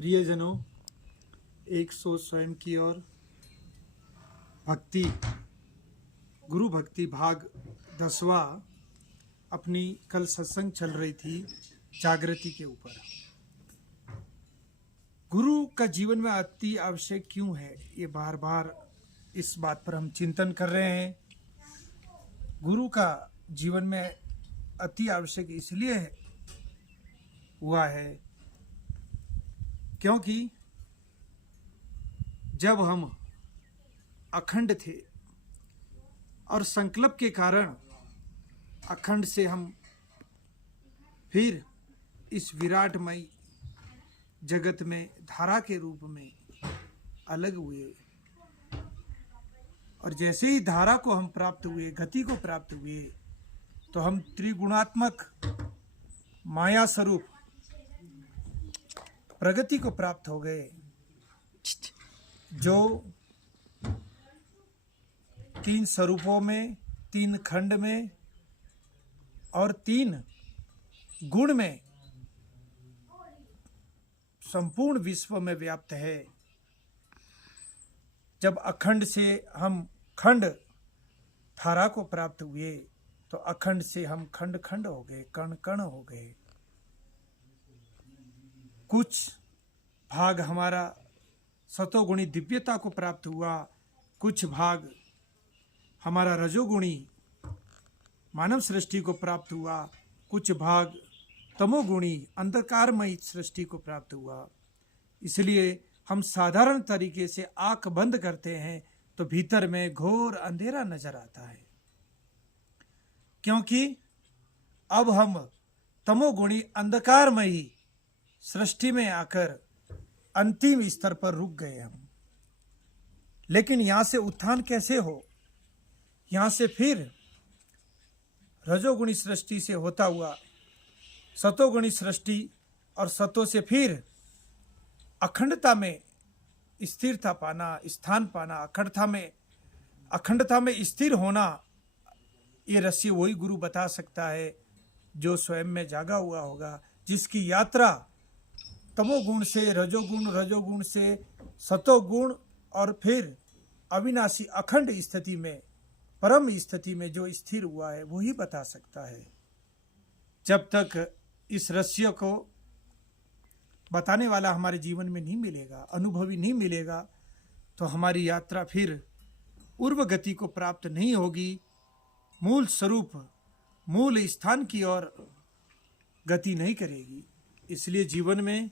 प्रियजनों, एक सौ स्वयं की ओर भक्ति गुरु भक्ति भाग 10वां अपनी कल सत्संग चल रही थी जागृति के ऊपर। गुरु का जीवन में अति आवश्यक क्यों है, ये बार बार इस बात पर हम चिंतन कर रहे हैं। गुरु का जीवन में अति आवश्यक इसलिए हुआ है क्योंकि जब हम अखंड थे और संकल्प के कारण अखंड से हम फिर इस विराटमय जगत में धारा के रूप में अलग हुए, और जैसे ही धारा को हम प्राप्त हुए, गति को प्राप्त हुए, तो हम त्रिगुणात्मक माया स्वरूप प्रगति को प्राप्त हो गए, जो 3 स्वरूपों में, 3 खंड में और 3 गुण में संपूर्ण विश्व में व्याप्त है। जब अखंड से हम खंड धारा को प्राप्त हुए, तो अखंड से हम खंड खंड हो गए, कण कण हो गए। कुछ भाग हमारा सतोगुणी दिव्यता को प्राप्त हुआ, कुछ भाग हमारा रजोगुणी मानव सृष्टि को प्राप्त हुआ, कुछ भाग तमोगुणी अंधकारमयी सृष्टि को प्राप्त हुआ। इसलिए हम साधारण तरीके से आंख बंद करते हैं तो भीतर में घोर अंधेरा नजर आता है, क्योंकि अब हम तमोगुणी अंधकारमयी सृष्टि में आकर अंतिम स्तर पर रुक गए हम। लेकिन यहां से उत्थान कैसे हो? यहां से फिर रजोगुणी सृष्टि से होता हुआ सतोगुणी सृष्टि, और सतो से फिर अखंडता में स्थिरता पाना, स्थान पाना, अखंडता में स्थिर होना, ये रहस्य वही गुरु बता सकता है जो स्वयं में जागा हुआ होगा, जिसकी यात्रा तमोगुण से रजोगुण, रजोगुण से सतोगुण और फिर अविनाशी अखंड स्थिति में, परम स्थिति में जो स्थिर हुआ है, वही बता सकता है। जब तक इस रहस्य को बताने वाला हमारे जीवन में नहीं मिलेगा, अनुभवी नहीं मिलेगा, तो हमारी यात्रा फिर उर्व गति को प्राप्त नहीं होगी, मूल स्वरूप, मूल स्थान की ओर गति नहीं करेगी। इसलिए जीवन में